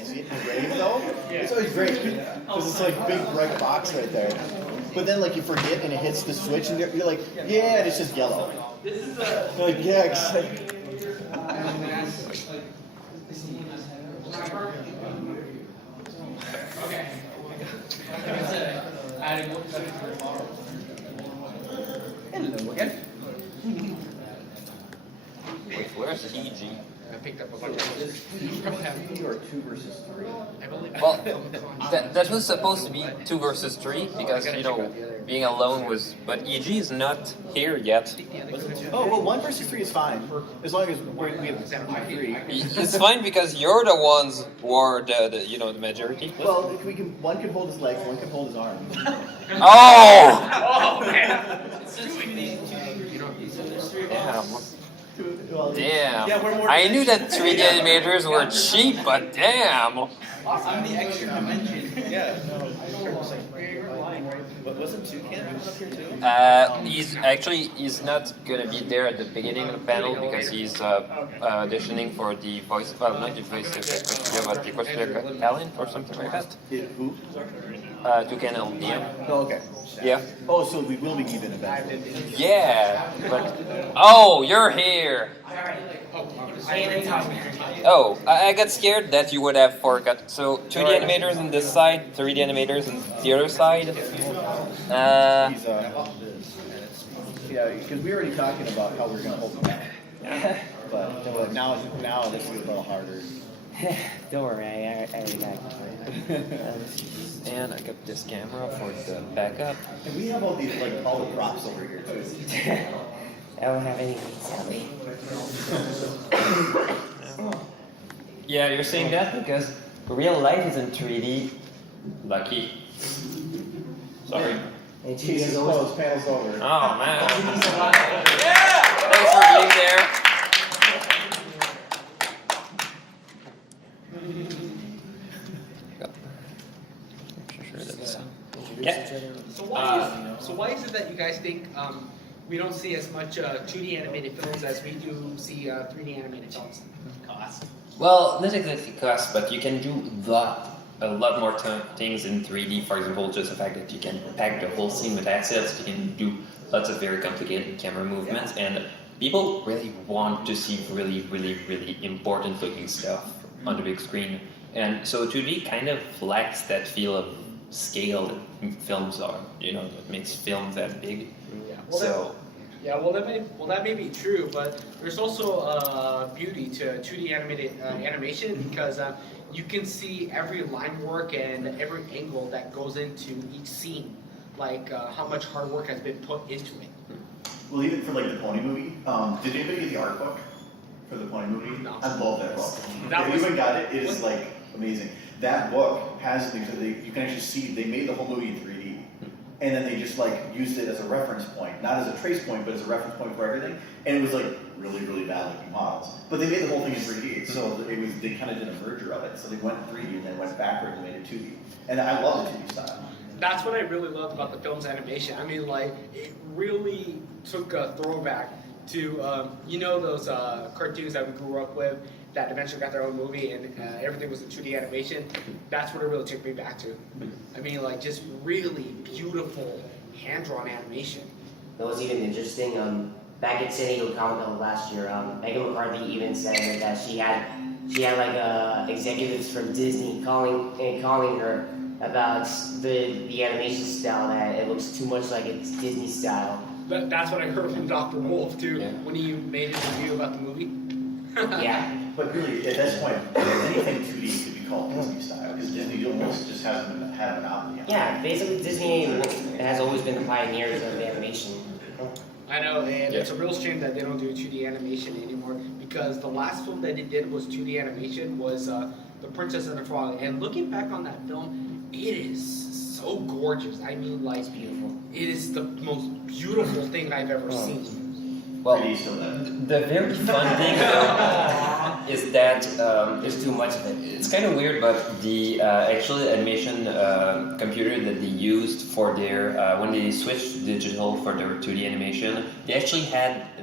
can't see it in the rave though. It's always great because it's like a big bright box right there. But then like you forget and it hits the switch and you're like, yeah, and it's just yellow. You're like, yeah, exactly. Hello again. Wait, where's EG? I picked up a bunch of those. You probably have 2 or 2 versus 3. I've only Well, that was supposed to be 2 versus 3 because, you know, being alone was... But EG is not here yet. Oh, well, 1 versus 3 is fine. As long as we have 3. It's fine because you're the ones who are the you know, the majority. Well, if we can, 1 can hold his legs, 1 can hold his arm. Oh! Oh man! Damn. Damn. I knew that 3D animators were cheap, but damn. I'm the extra dimension. Yeah. But wasn't Toucan up here too? He's not gonna be there at the beginning of the panel because he's auditioning for the voice, well, not the voice effect, but the cosplay talent or something like that. Yeah, who? Toucan LDM. Oh, okay. Yeah. Oh, so we will be even eventually. Yeah, but oh, you're here. Oh, I got scared that you would have forgot. So 2D animators on this side, 3D animators on the other side. Yeah, because we were already talking about how we're gonna hold them down. But now this is a little harder. Don't worry, I already got it. And I got this camera for the backup. And we have all these all the props over here too. I don't have anything, sadly. Yeah, you're saying that because real life is in 3D. Lucky. Sorry. And Jesus, close, panel's over. Oh man. Yeah! Thanks for being there. So why is it that you guys think we don't see as much 2D animated films as we do see 3D animated films? Cost. Well, not exactly cost, but you can do a lot more things in 3D. For example, just the fact that you can pack the whole scene with assets, you can do lots of very complicated camera movements, and people really want to see really, really, really important looking stuff on the big screen. And so 2D kind of lacks that feel of scale that films are, you know, that makes films that big. Yeah. Well, that may be true, but there's also beauty to 2D animated animation because you can see every line work and every angle that goes into each scene, like how much hard work has been put into it. Well, even for the Pony movie, did anybody get the art book for the Pony movie? No. I love that book. If anyone got it, it is amazing. That book has things that you can actually see. They made the whole movie in 3D, and then they just used it as a reference point, not as a trace point, but as a reference point for everything. And it was really, really bad looking models. But they made the whole thing in 3D, so they kind of did a merger of it. So they went 3D and then went backwards and made it 2D. And I love the 2D style. That's what I really loved about the film's animation. I mean, it really took a throwback to, you know, those cartoons that we grew up with that eventually got their own movie and everything was in 2D animation. That's what it really took me back to. I mean, just really beautiful hand-drawn animation. That was even interesting. Back at San Diego Comic-Con last year, Megan McCarthy even said that she had executives from Disney calling her about the animation style, that it looks too much like it's Disney style. That's what I heard from Dr. Wolf too, when he made his review about the movie. Yeah. But really, at this point, anything 2D could be called Disney style, because Disney almost just hasn't had a monopoly. Yeah, basically Disney has always been the pioneers of animation. I know, and it's a real shame that they don't do 2D animation anymore, because the last film that they did was 2D animation was The Princess and the Frog, and looking back on that film, it is so gorgeous. I mean, It's beautiful. it is the most beautiful thing I've ever seen. Well, the very fun thing though is that There's too much of it. it's kind of weird, but the actual animation computer that they used for their when they switched to digital for their 2D animation, they actually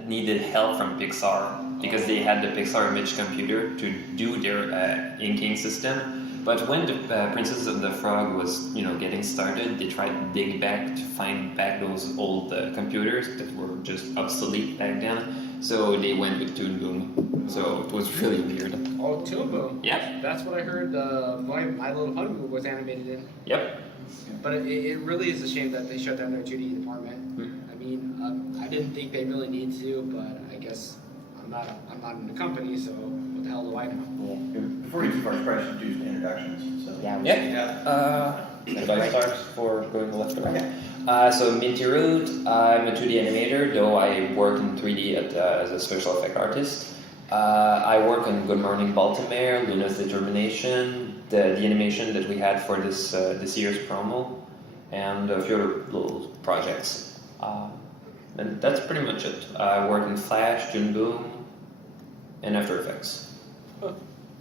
needed help from Pixar because they had the Pixar image computer to do their inking system. But when the Princess and the Frog was, getting started, they tried to dig back to find back those old computers that were just obsolete back then. So they went with Toon Boom. So it was really weird. Oh, Toon Boom. Yep. That's what I heard. My Little Pony movie was animated in. Yep. But it really is a shame that they shut down their 2D department. I mean, I didn't think they really need to, but I guess I'm not in the company, so what the hell do I know? Before we get too far, probably should do introductions. So. Yeah. Advice stars for going left to right. So Minty Root, I'm a 2D animator, though I work in 3D as a special effect artist. I work on Good Morning Baltimore, Luna's Determination, the animation that we had for this year's promo, and a few other little projects. And that's pretty much it. I work in Flash, Toon Boom, and After Effects.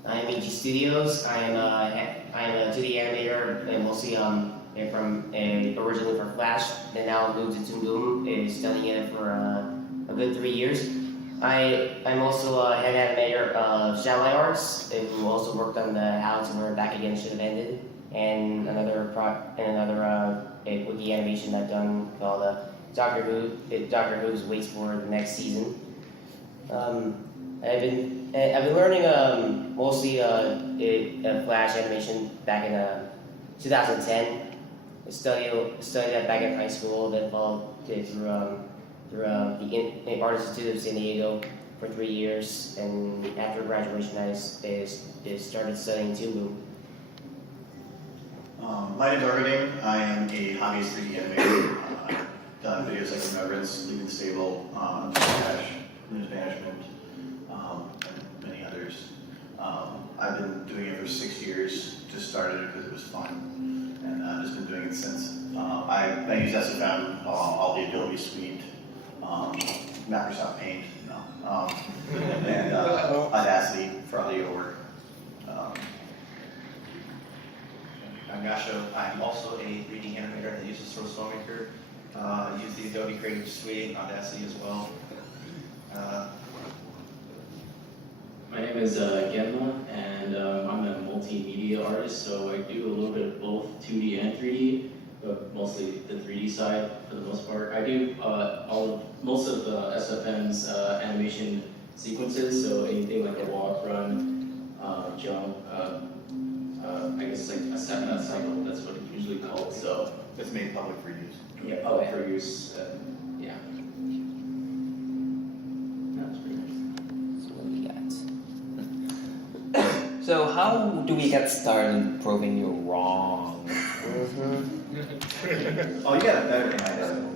I'm Minty Studios. I'm a 2D animator, and mostly originally for Flash, and now moved to Toon Boom, studying it for a good 3 years. I'm also a head animator of Satellite Arts, who also worked on the How to Learn Back Again Should Have Ended, and another wiki animation I've done called Doctor Who's waits for the next season. I've been learning mostly Flash animation back in 2010. I studied that back in high school, then followed it through the Art Institute of San Diego for 3 years, and after graduation I started studying Toon Boom. My name is Arvind. I am a hobbyist 3D animator. I've done videos like Remembrance, Leaving the Stable, Flash, News Management, and many others. I've been doing it for 6 years. Just started it because it was fun, and just been doing it since. I use SFM, all the Adobe Suite, Microsoft Paint, and Audacity for all the work. I'm Gasho. I'm also a 3D animator that uses Source FilmMaker. I use the Adobe Creative Suite, Audacity as well. My name is Gemma, and I'm a multimedia artist, so I do a little bit of both 2D and 3D, but mostly the 3D side for the most part. I do most of SFM's animation sequences, so anything like a walk, run, jump, I guess like a step-out cycle, that's what it's usually called. So It's made public for use. yeah, public for use, yeah. That's pretty much. So what do we got? So how do we get started proving you wrong? Oh, you got a better idea.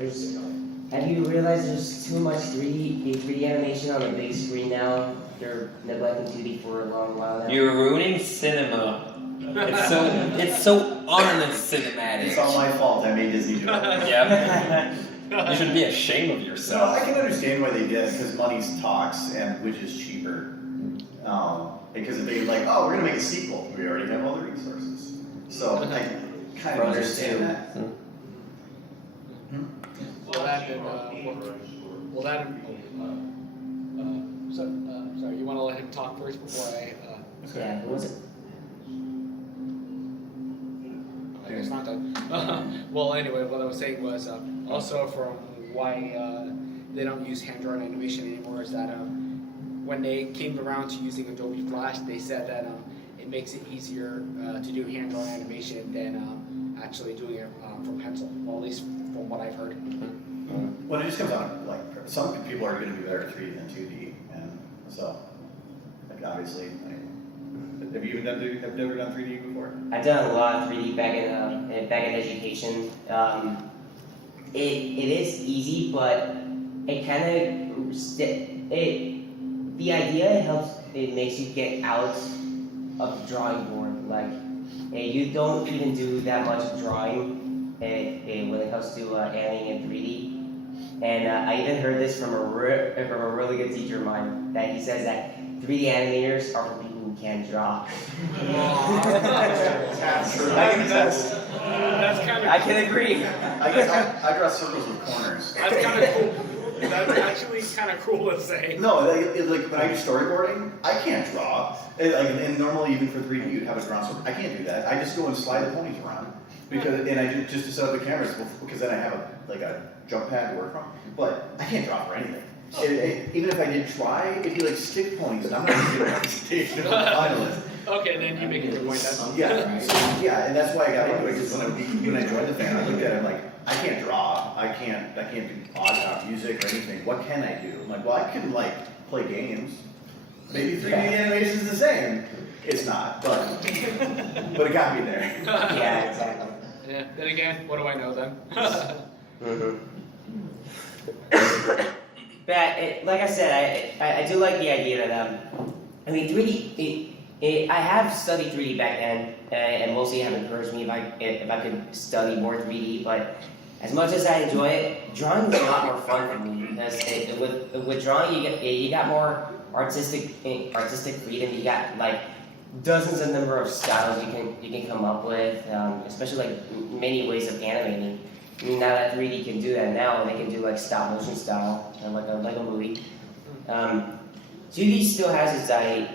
Have you realized there's too much 3D animation on the big screen now? They're neglecting 2D for a long while now. You're ruining cinema. It's so un-cinematic. It's all my fault. I made Disney do it. Yeah. You should be ashamed of So yourself. I can understand why they did it, because money talks, and which is cheaper. Because if they're like, oh, we're gonna make a sequel, we already have all the resources. So I kind of understand that. Sorry, you want to let him talk first before I? Yeah, who was it? I guess not done. Well, anyway, what I was saying was also from why they don't use hand-drawn animation anymore is that when they came around to using Adobe Flash, they said that it makes it easier to do hand-drawn animation than actually doing it from pencil. Well, at least from what I've heard. Well, it just comes out like some people are going to be better at 3D than 2D, and so like obviously. Have you ever done 3D before? I've done a lot of 3D back in education. It is easy, but it kind of the idea helps. It makes you get out of the drawing board. Like you don't even do that much drawing when it comes to animating in 3D. And I even heard this from a really good teacher of mine that he says that 3D animators are for people who can't draw. That's true. That's kind of. I can agree. I guess I draw circles with corners. That's kind of cool. That's actually kind of cool to say. No, like when I do storyboarding, I can't draw. And normally even for 3D, you'd have a drawn sword. I can't do that. I just go and slide the ponies around and I do just to set up the cameras because then I have a jump pad to work from. But I can't draw for anything. Even if I did try, it'd be like stick ponies, and I'm not going to get a representation of the finalist. Okay, then you make a good point. That's Yeah, and that's why I got into it because when I joined the fan, I looked at it, I'm like, I can't draw, I can't do odd music or anything. What can I do? I'm like, well, I can play games. Maybe 3D animation is the same. It's not, but it got me there. Yeah, exactly. Yeah. Then again, what do I know then? But like I said, I do like the idea that I mean 3D. I have studied 3D back then, and mostly have encouraged me if I could study more 3D. But as much as I enjoy it, drawing is a lot more fun for me because with drawing you got more artistic freedom. You got like dozens of number of styles you can come up with, especially like many ways of animating. I mean, now that 3D can do that now, they can do like stop motion style, like a movie. 2D still has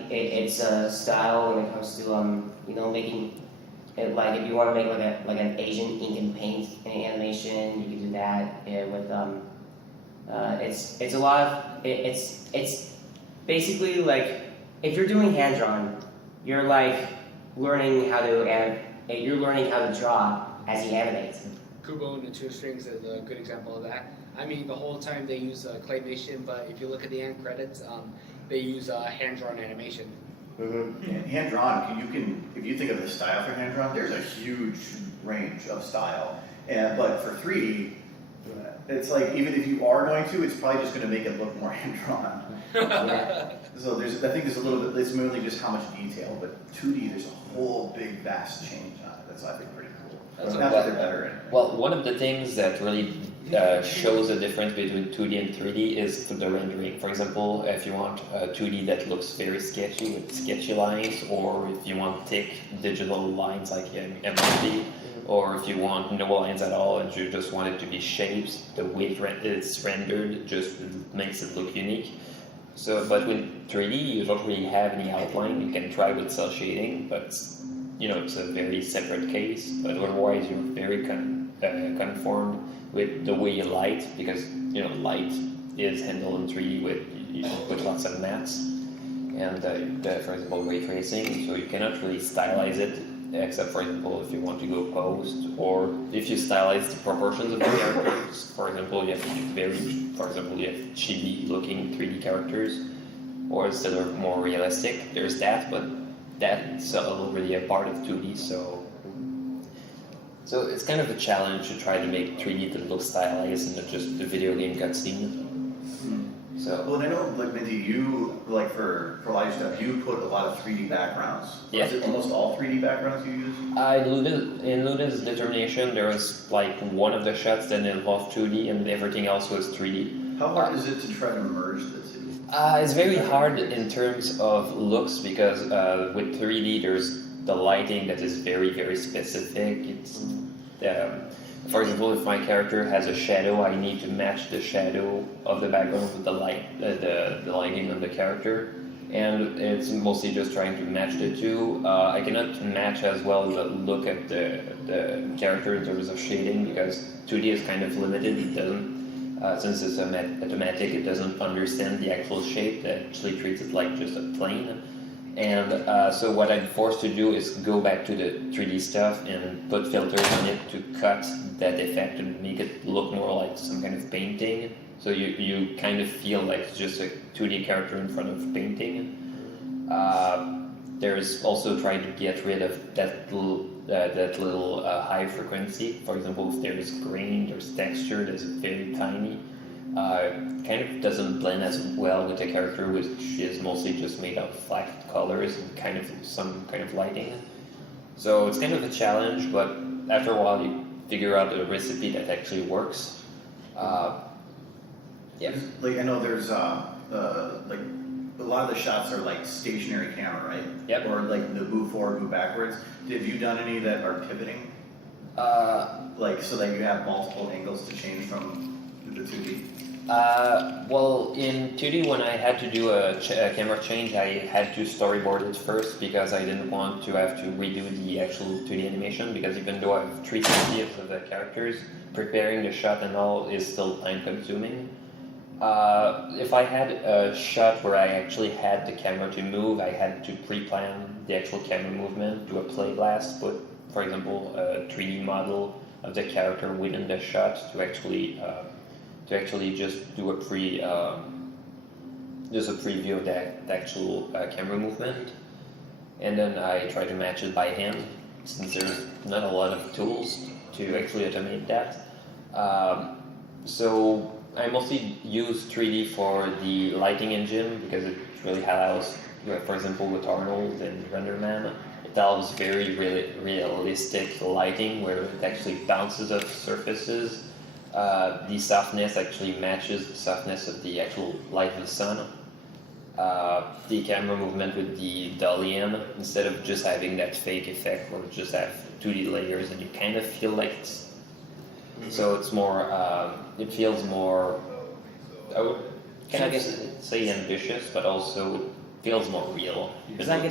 its style when it comes to making it, like if you want to make like an Asian ink and paint animation, you can do that with it's a lot of it's basically like if you're doing hand drawn, you're like learning how to draw as you animate. Kubo and the Two Strings is a good example of that. I mean, the whole time they use claymation, but if you look at the end credits, they use hand-drawn animation. Mm-hmm. Hand drawn, if you think of the style for hand drawn, there's a huge range of style. But for 3D, it's like even if you are going to, it's probably just going to make it look more hand drawn. So I think there's a little bit. It's mainly just how much detail. But 2D, there's a whole big vast change on it. That's I think pretty cool. Not that they're better in it. Well, one of the things that really shows the difference between 2D and 3D is the rendering. For example, if you want 2D that looks very sketchy with sketchy lines, or if you want thick digital lines like in MLB, or if you want no lines at all and you just want it to be shapes, the way it's rendered just makes it look unique. So, but with 3D, you don't really have any outline. You can try with cell shading, but it's a very separate case. But otherwise, you're very conformed with the way you light, because light is handled in 3D with lots of mattes and for example ray tracing. So you cannot really stylize it, except for example if you want to go post, or if you stylize the proportions of the characters. For example, you have chibi looking 3D characters, or instead of more realistic. There's that, but that's already a part of 2D. So it's kind of a challenge to try to make 3D that looks stylized and not just the video game cutscene. So well, I know, like Minty, you for a lot of stuff, you put a lot of 3D backgrounds. Yeah. Is it almost all 3D backgrounds you use? In Luda's Determination, there was like one of the shots that involved 2D, and everything else was 3D. How hard is it to try to merge the two? It's very hard in terms of looks because with 3D, there's the lighting that is very, very specific. It's for example, if my character has a shadow, I need to match the shadow of the background with the light, the lighting of the character, and it's mostly just trying to match the two. I cannot match as well the look of the character in terms of shading because 2D is kind of limited. It doesn't, since it's automatic, it doesn't understand the actual shape. It actually treats it like just a plane. And so what I'm forced to do is go back to the 3D stuff and put filters on it to cut that effect and make it look more like some kind of painting. So you kind of feel like it's just a 2D character in front of painting. There's also trying to get rid of that little high frequency. For example, if there's grain, there's texture that's very tiny. Kind of doesn't blend as well with the character, which is mostly just made of flat colors and kind of some kind of lighting. So it's kind of a challenge, but after a while you figure out a recipe that actually works. Yeah. Like I know there's like a lot of the shots are like stationary camera, right? Yep. Or like the move forward, move backwards. Have you done any that are pivoting? Like so that you have multiple angles to change from the 2D? Well, in 2D, when I had to do a camera change, I had to storyboard it first because I didn't want to have to redo the actual 2D animation. Because even though I have 360 of the characters, preparing the shot and all is still time-consuming. If I had a shot where I actually had the camera to move, I had to pre-plan the actual camera movement, do a play blast, put, for example, a 3D model of the character within the shot to actually just do a just a preview of the actual camera movement, and then I try to match it by hand since there's not a lot of tools to actually automate that. So I mostly use 3D for the lighting engine because it really allows, for example, with Arnold and RenderMan, it allows very realistic lighting where it actually bounces off surfaces. The softness actually matches the softness of the actual light of the sun. The camera movement with the dolly-in, instead of just having that fake effect where it just have 2D layers and you kind of feel like it's... So it's more, it feels more, I would kind of say ambitious, but also feels more real. It's like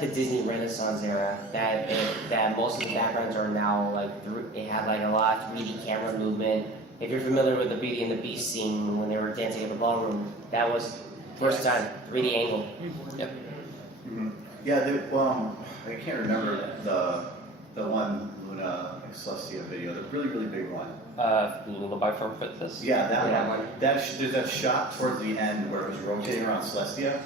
the Disney Renaissance era that most of the backgrounds are now like it had like a lot of 3D camera movement. If you're familiar with the Beauty and the Beast scene when they were dancing in the ballroom, that was first time 3D angle. Yep. Mm-hmm. Yeah, I can't remember the one Luna Celestia video, the really big one. Lullaby from Fitness? Yeah, that one. There's that shot towards the end where it was rotating around Celestia,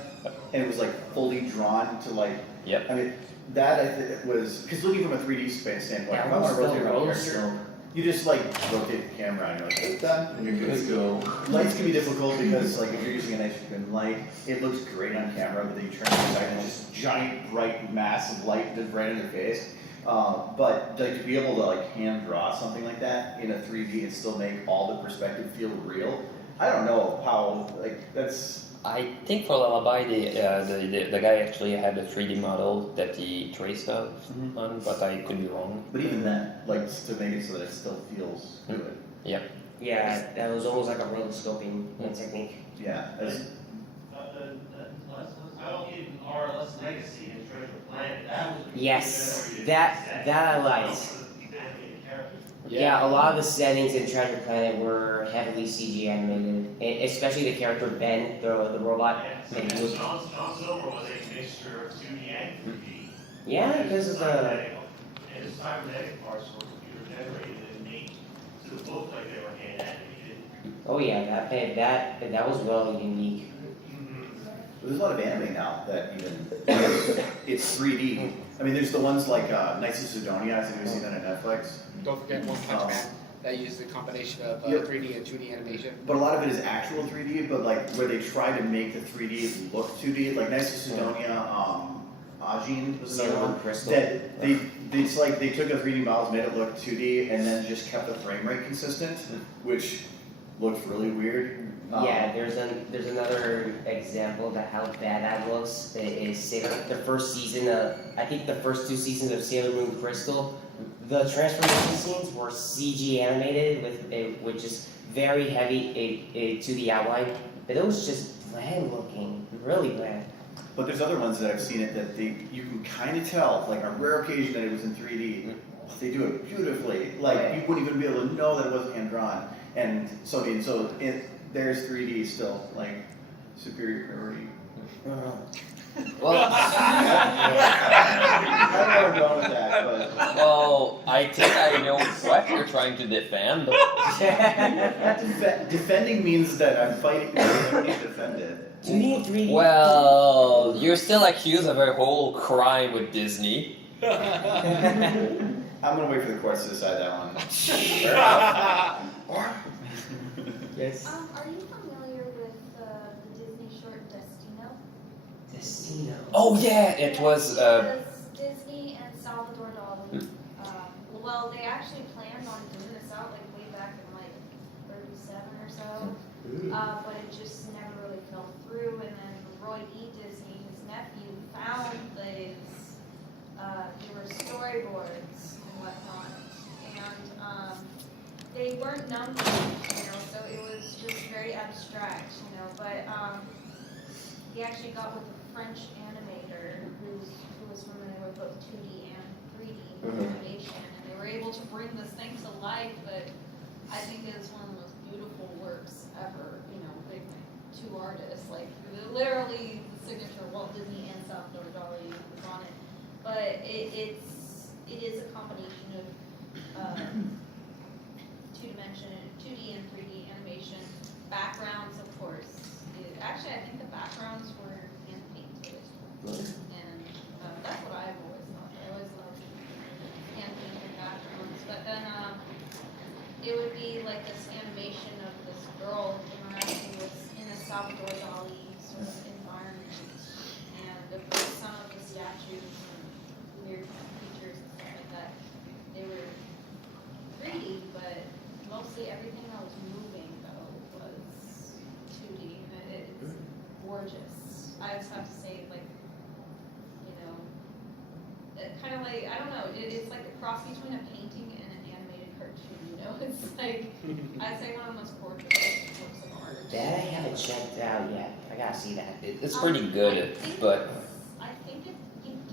and it was like fully drawn to like. Yep. I mean, that I think was because looking from a 3D space standpoint, if I want to rotate around a character, you just like rotate the camera and you're like, it's done, and you're good to go. Lights can be difficult because like if you're using a nice thin light, it looks great on camera, but then you turn it aside and it's just giant, bright, massive light just right in your face. But like, to be able to like hand draw something like that in a 3D and still make all the perspective feel real, I don't know how like that's. I think for Lullaby, the guy actually had a 3D model that he traced on, but I could be wrong. But even then, like to make it so that it still feels good. Yep. Yeah, that was almost like a rotoscoping technique. Yeah. RLS Legacy and Treasure Planet, that was Yes, that I liked. Yeah, a lot of the settings in Treasure Planet were heavily CG animated, especially the character Ben, the robot. John Silver was a mixture of 2D and 3D. Yeah, because of the. And his cybernetic parts were computer generated and made to look like they were hand animated. Oh yeah, that was well unique. There's a lot of anime now that even it's 3D. I mean, there's the ones like Knights of Sidonia. I think we've seen that on Netflix. Don't forget One Punch Man that uses a combination of Yep. 3D and 2D animation. But a lot of it is actual 3D, but like where they try to make the 3D look 2D. Like Knights of Sidonia, Ajin was another Sailor one. Crystal. That it's like they took the 3D models, made it look 2D, and then just kept the frame rate consistent, which looks really weird. Yeah, there's another example of how bad that looks. Is the first season of, I think the first 2 seasons of Sailor Moon Crystal, the transformation scenes were CG animated with just very heavy to the outline, but it was just bland looking, really bland. But there's other ones that I've seen it that you can kind of tell, like on a rare occasion that it was in 3D, they do it beautifully. Like you wouldn't even be able to know that it wasn't hand drawn. And so there's 3D still, like superior priority. Well, I don't know where I'm going with that, but well, I think I know what you're trying to defend. defending means that I'm fighting to defend it. 2D and 3D. Well, you're still accused of a whole crime with Disney. I'm gonna wait for the courts to decide that one. Yes. Are you familiar with the Disney short Destino? Destino. Oh yeah, it was. Because Disney and Salvador Dali. Well, they actually planned on doing this out like way back in like 37 or so, but it just never really fell through. And then Roy E. Disney, his nephew, found these. They were storyboards and whatnot, and they weren't numbered, so it was just very abstract, you know, but, he actually got with a French animator who was familiar with both 2D and 3D animation, and they were able to bring this thing to life, but I think it's one of the most beautiful works ever, you know, big two artists, like literally the signature Walt Disney and Salvador Dali was on it, but it is a combination of 2D and 3D animation, backgrounds, of course. Actually, I think the backgrounds were hand painted, and that's what I've always thought. I always loved hand painted backgrounds, but then it would be like this animation of this girl interacting with in a Salvador Dali sort of environment, and some of the statues and weird features and stuff like that, they were 3D, but mostly everything that was moving though was 2D. It's gorgeous. I just have to say, like, you know, kind of like, I don't know, it's like a cross between a painting and an animated cartoon, you know? It's like, I'd say one of the most gorgeous works of art. That I haven't checked out yet. I gotta see that. It's pretty good, but I think you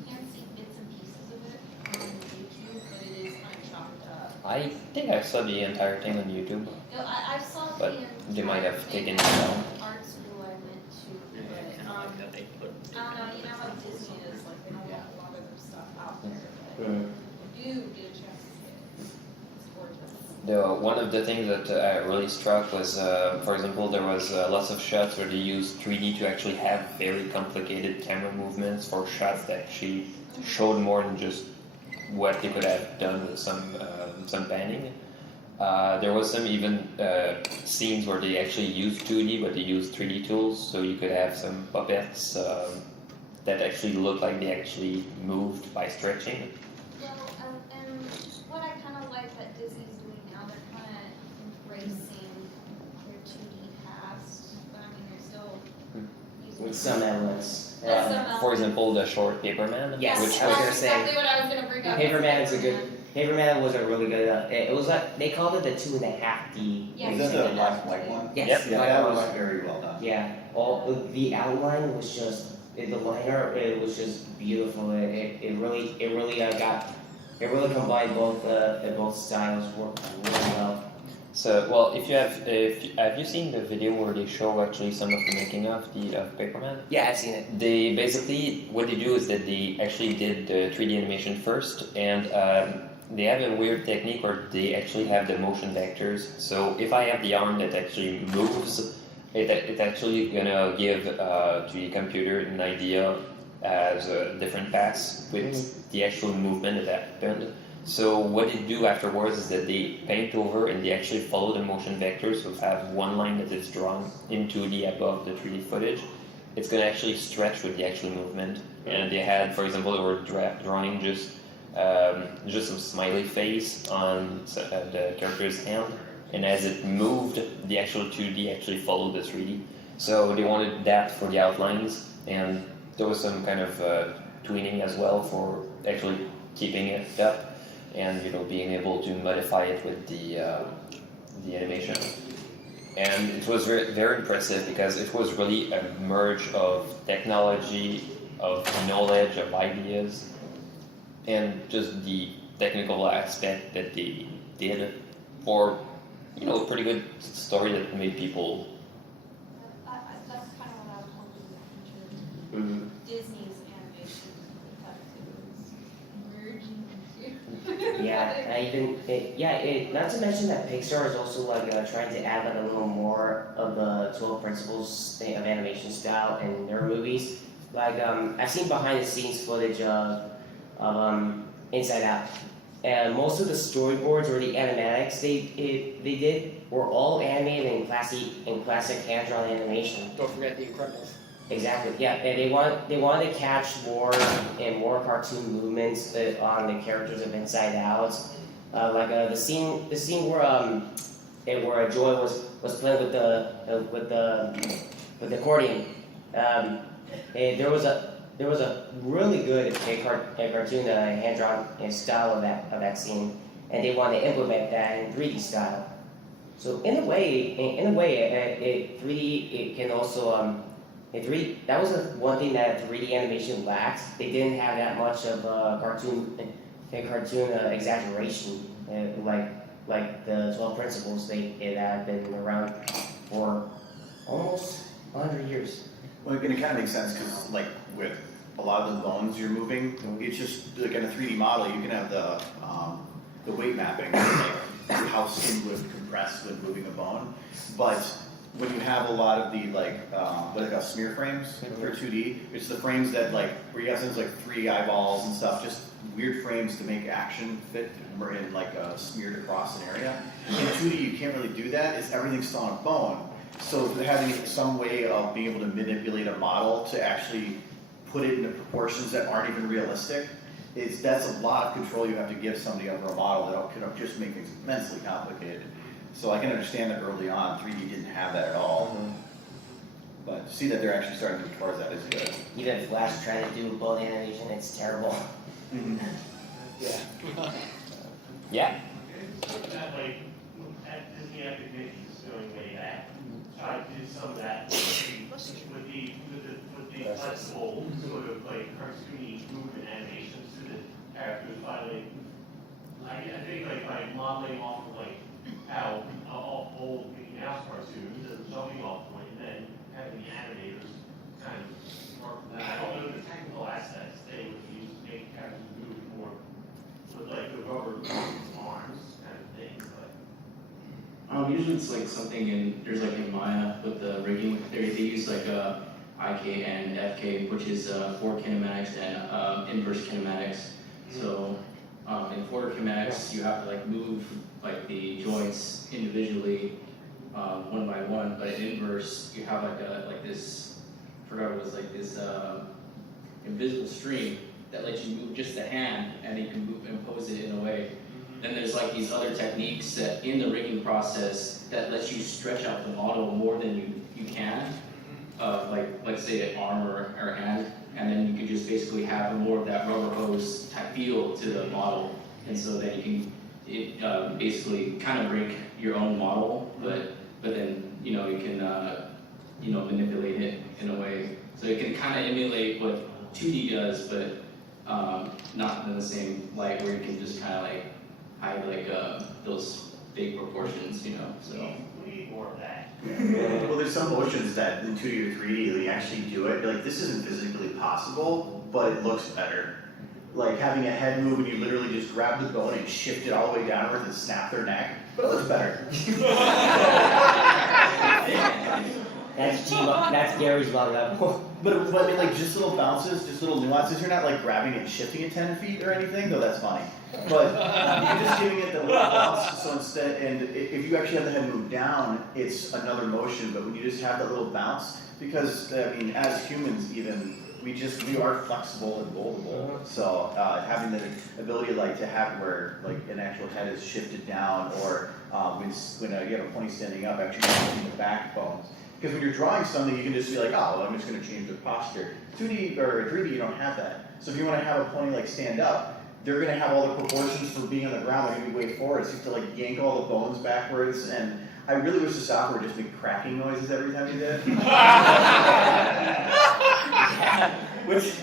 can see bits and pieces of it on YouTube, but it is kind of chopped up. I think I saw the entire thing on YouTube. No, I saw But the they might have entire taken thing it at down. art school I went to, Yeah, but, kind of like that they put. I don't know, you know how Disney is, like, they don't want a lot of their stuff out there, but Mm. if you do get a chance to see it, it's gorgeous. One of the things that really struck was, for example, there was lots of shots where they used 3D to actually have very complicated camera movements for shots that actually showed more than just what they could have done with some panning. There was some even scenes where they actually used 2D, but they used 3D tools, so you could have some puppets that actually looked like they actually moved by stretching. Well, and what I kind of like that Disney's doing now, they're kind of embracing their 2D past, but I mean, they're still using. With some elements. For example, the short Paperman, Yes, which I was that's gonna say, exactly what I was gonna bring up. Paperman is a good. Paperman was a really good. It was like they called it the 2.5D. Yeah, Was you that said the that. black and white one? Yes. Yeah, like that it was very well done. Yeah, all the outline was just the liner. It was just beautiful. It really combined both styles worked really well. So, well, have you seen the video where they show actually some of the making of Paperman? Yeah, I've seen it. They basically, what they do is that they actually did the 3D animation first, and they have a weird technique where they actually have the motion vectors. So if I have the arm that actually moves, it's actually gonna give to the computer an idea as different paths with the actual movement that happened. So what they do afterwards is that they paint over and they actually follow the motion vector. So if I have one line that is drawn in 2D above the 3D footage, it's going to actually stretch with the actual movement. And they had, for example, they were drawing just some smiley face on the character's hand, and as it moved, the actual 2D actually followed the 3D. So they wanted that for the outlines, and there was some kind of tweening as well for actually keeping it up. And being able to modify it with the animation, and it was very, very impressive because it was really a merge of technology, of knowledge, of ideas, and just the technical aspect that they did for a pretty good story that made people. That's kind of what I was hoping in the future. Disney's animation merging into. Yeah, not to mention that Pixar is also like trying to add like a little more of the 12 principles of animation style in their movies. Like I've seen behind the scenes footage of Inside Out, and most of the storyboards or the animatics they did were all animated in classic hand-drawn animation. Don't forget the Incredibles. Exactly. Yeah, and they wanted to catch more cartoon movements on the characters of Inside Out, like the scene where Joy was playing with the accordion. And there was a really good cartoon hand drawn style of that scene, and they wanted to implement that in 3D style. So in a way, 3D it can also that was one thing that 3D animation lacked. They didn't have that much of cartoon exaggeration, like the 12 principles. It had been around for almost 100 years. Well, and it kind of makes sense because, like, with a lot of the bones you're moving, it's just like in a 3D model, you can have the weight mapping, like how skin would compress when moving a bone. But when you have a lot of the what they call smear frames for 2D, it's the frames that where you have things like 3 eyeballs and stuff, just weird frames to make action fit in smeared across an area. In 2D, you can't really do that. It's everything's still on a bone. So having some way of being able to manipulate a model to actually put it into proportions that aren't even realistic, that's a lot of control you have to give somebody over a model that can just make things immensely complicated. So I can understand that early on, 3D didn't have that at all. But to see that they're actually starting to move towards that is good. Even Flash trying to do bone animation, it's terrible. Yeah. Yeah. That at Disney Epic Mickey's going way back, tried to do some of that with the flexible sort of cartoony movement animations to the characters finally. I think by modeling off of how old Mickey Mouse cartoons as a jumping off point, and then having the animators kind of work from that. I don't know the technical aspects they would use to make characters move more with the rubber arms kind of thing, but. Usually it's something there's in Maya with the rigging, they use IK and FK, which is forward kinematics and inverse kinematics. So in forward kinematics, you have to move the joints individually one by one, but in inverse, you have this, I forgot what it was, this invisible stream that lets you move just the hand, and you can impose it in a way. Then there's these other techniques that in the rigging process that lets you stretch out the model more than you can, like say an arm or hand, and then you could just basically have more of that rubber hose type feel to the model, and so that you can basically kind of break your own model, but then you can manipulate it in a way, so it can kind of emulate what 2D does, but not in the same light where you can just kind of hide those big proportions, so. We need more of that. Well, there's some motions that in 2D or 3D, they actually do it. This isn't physically possible, but it looks better. Having a head move and you literally just grab the bone and shift it all the way downwards and snap their neck, but it looks better. That's Gary's level. But just little bounces, just little nuances. You're not grabbing it and shifting it 10 feet or anything, though that's funny. But you're just giving it the little bounce. So instead, and if you actually have the head move down, it's another motion. But when you just have that little bounce, because as humans, even we are flexible and moldable. So having the ability to have where an actual head is shifted down, or when you have a pony standing up, actually moving the backbones. Because when you're drawing something, you can just be I'm just going to change the posture. 2D or 3D, you don't have that. So if you want to have a pony stand up, they're going to have all the proportions for being on the ground. They're going to be way forward. So you have to yank all the bones backwards. And I really wish the software would just make cracking noises every time you did. Which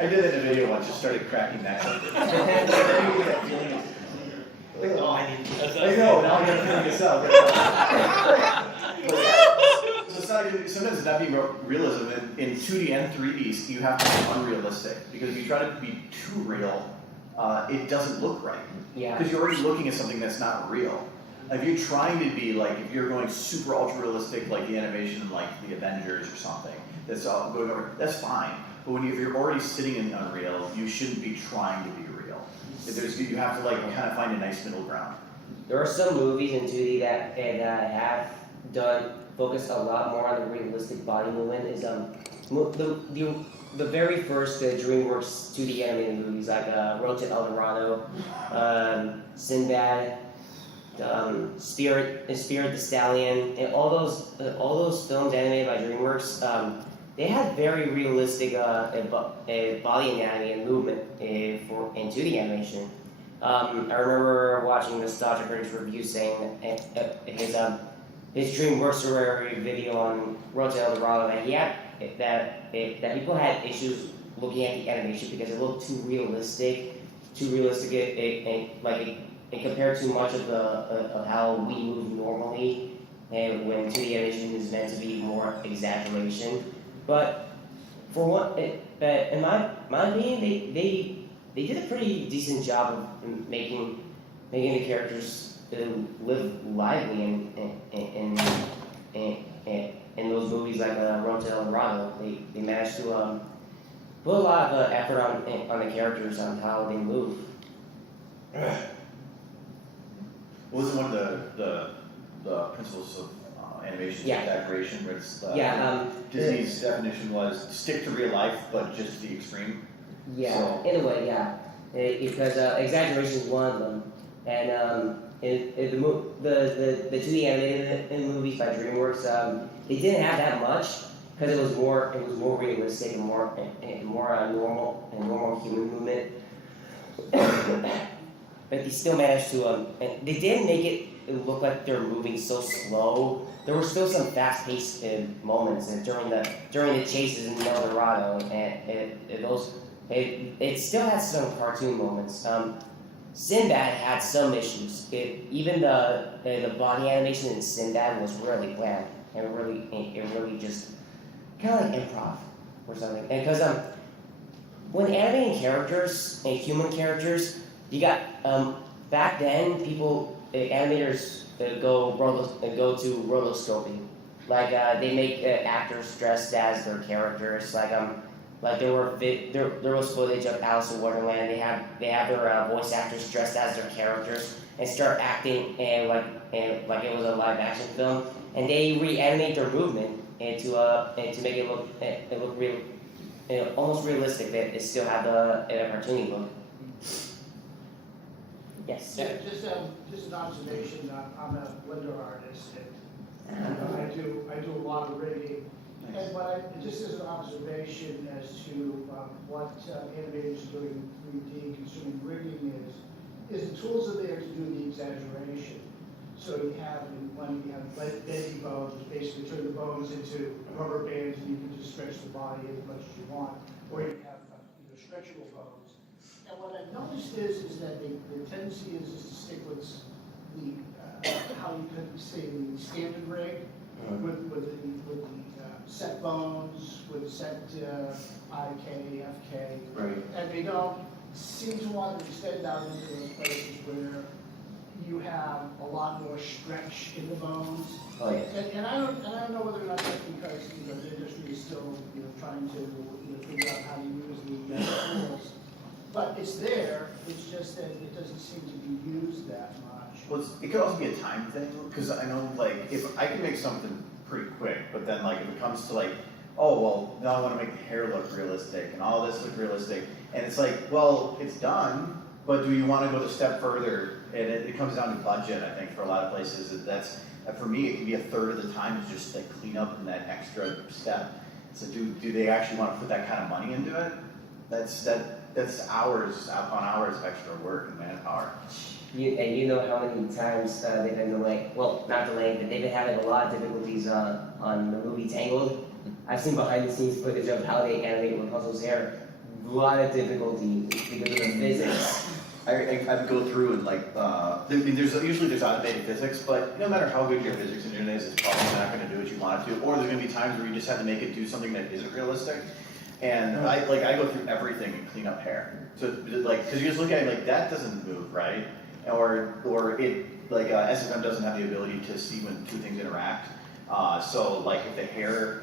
I did it in a video once. Just started cracking that. I know. Now I'm going to figure this out. Sometimes it's not being realism. In 2D and 3D, you have to be unrealistic. Because if you try to be too real, it doesn't look right. Yeah. Because you're already looking at something that's not real. If you're trying to be if you're going super ultra realistic, like the animation, like the Avengers or something, that's all going over, that's fine. But if you're already sitting in the unreal, you shouldn't be trying to be real. You have to kind of find a nice middle ground. There are some movies in 2D that have focused a lot more on the realistic body movement. Is the very first DreamWorks 2D animated movies Road to El Dorado, Sinbad, Spirit the Stallion, and all those films animated by DreamWorks. They had very realistic body anatomy and movement in 2D animation. I remember watching Nostalgia Critic's review saying his DreamWorks video on Road to El Dorado that people had issues looking at the animation because it looked too realistic. It compared too much of how we move normally, and when 2D animation is meant to be more exaggeration. But for what, in my opinion, they did a pretty decent job of making the characters live lively in those movies like Road to El Dorado. They managed to put a lot of effort on the characters on how they move. Wasn't one of the principles of animation exaggeration, where it's Disney's definition was stick to real life, but just the extreme. Yeah, So, in a way, yeah. Because exaggeration is one of them, and the 2D animated movies by DreamWorks, they didn't have that much because it was more realistic and more normal human movement. But they still managed to and they didn't make it look like they're moving so slow. There were still some fast-paced moments during the chases in El Dorado, and it still had some cartoon moments. Sinbad had some issues. Even the body animation in Sinbad was really bland, and it really just kind of like improv or something. And because when animating characters and human characters, you got back then animators go to rotoscoping. Like they make actors dressed as their characters. Like there was footage of Alice in Wonderland. They have their voice actors dressed as their characters and start acting and like it was a live action film. And they reanimate their movement and to make it look real, almost realistic. That it still had a cartoony look. Yes. Yeah, just an observation. I'm a blender artist, and I do a lot of rigging. And just as an observation as to what animators are doing in 3D concerning rigging is the tools are there to do the exaggeration. So you have bending bones, which basically turn the bones into rubber bands, and you can just stretch the body as much as you want, or you have stretchable bones. And what I've noticed is that the tendency is to stick with the how you could say the standard rig with the set bones, with set IK, FK, Right. and they don't seem to want to extend out into those places where you have a lot more stretch in the bones. Oh yes. And I don't know whether or not that's because the industry is still trying to figure out how to use the tools. But it's there. It's just that it doesn't seem to be used that much. well, it could also be a time thing, because I know, like, if I can make something pretty quick, but then, like, if it comes to, like, oh, well, now I want to make the hair look realistic and all this look realistic, and it's like, well, it's done, but do you want to go a step further? And it comes down to budget, I think, for a lot of places. For me, it can be a third of the time to just, like, clean up in that extra step. So do they actually want to put that kind of money into it? That's hours upon hours of extra work and manpower. You know how many times they've been delaying, well, not delaying, but they've been having a lot of difficulties on the movie Tangled. I've seen behind the scenes footage of how they animate Rapunzel's hair. A lot of difficulty because of the physics. I go through and, like, there's automated physics, but no matter how good your physics engineer is, it's probably not going to do what you want it to. Or there's going to be times where you just have to make it do something that isn't realistic. And I go through everything and clean up hair. So, like, because you just look at it like, that doesn't move right, or it, like, SFM doesn't have the ability to see when two things interact. So, like, if the hair,